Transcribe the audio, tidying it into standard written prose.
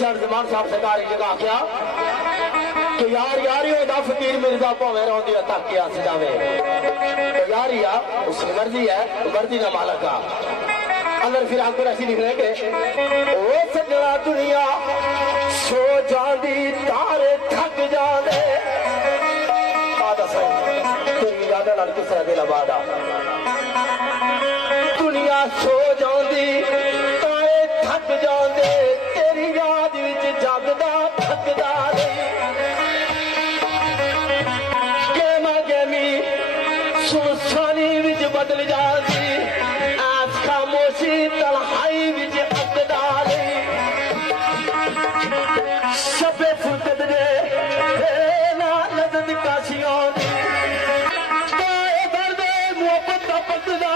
शहर जमान साहब सरकार की जगह क्या कि यार यारी होता फकीर मिर्जा भावे रोंदी तक के हस जावे तो यारी आ उसकी मर्जी है मर्जी का मालक आ अंदर फिर आपको ऐसी लिख रहे ओ सजना दुनिया सो जाती तारे थक जाते तेरी याद किस तरह दिल आबादा दुनिया सो जाती तारे थक जाते तेरी याद विच जगदा थकदा नहीं गेमा गेमी सुनसानी विच बदल जाती आस खामोशी तन्हाई विच अकदा नहीं शबे फुर्सत दे ना लज़त काशियों दी दर्द मोहब्बत दा पकदा